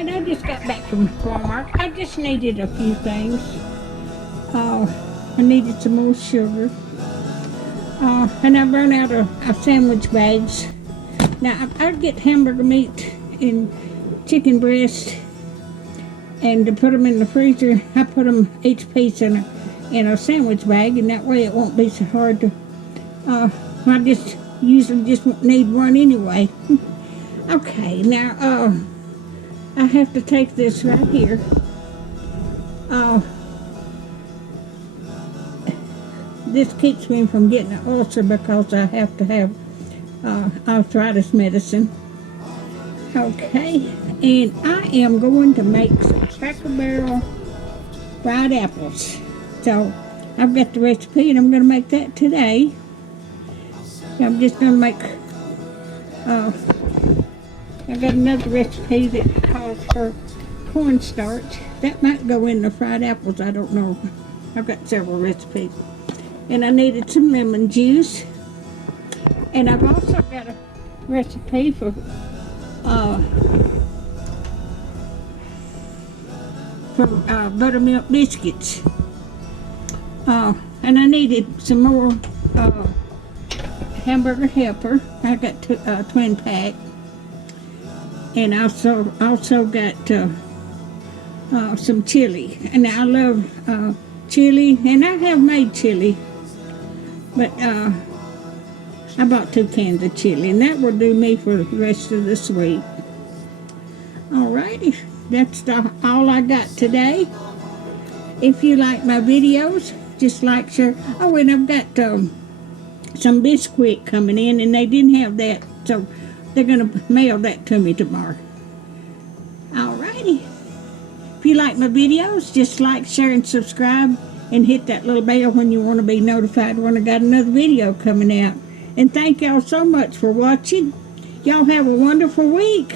Alright, I just got back from Walmart. I just needed a few things. I needed some more sugar. And I run out of sandwich bags. Now, I get hamburger meat and chicken breast, and to put them in the freezer, I put them each piece in a sandwich bag, and that way it won't be so hard to, I just usually just need one anyway. Okay, now, I have to take this right here. This keeps me from getting an ulcer because I have to have arthritis medicine. Okay, and I am going to make some Cracker Barrel fried apples. So I've got the recipe and I'm going to make that today. I'm just going to make, I got another recipe that calls for cornstarch. That might go in the fried apples, I don't know. I've got several recipes. And I needed some lemon juice. And I've also got a recipe for buttermilk biscuits. And I needed some more hamburger helper. I got a twin pack. And also got some chili. And I love chili, and I have made chili. But I bought 2 cans of chili, and that will do me for the rest of this week. Alrighty, that's all I got today. If you like my videos, just like, share. Oh, and I've got some Bisquick coming in, and they didn't have that, so they're going to mail that to me tomorrow. Alrighty. If you like my videos, just like, share, and subscribe. And hit that little bell when you want to be notified when I got another video coming out. And thank y'all so much for watching. Y'all have a wonderful week.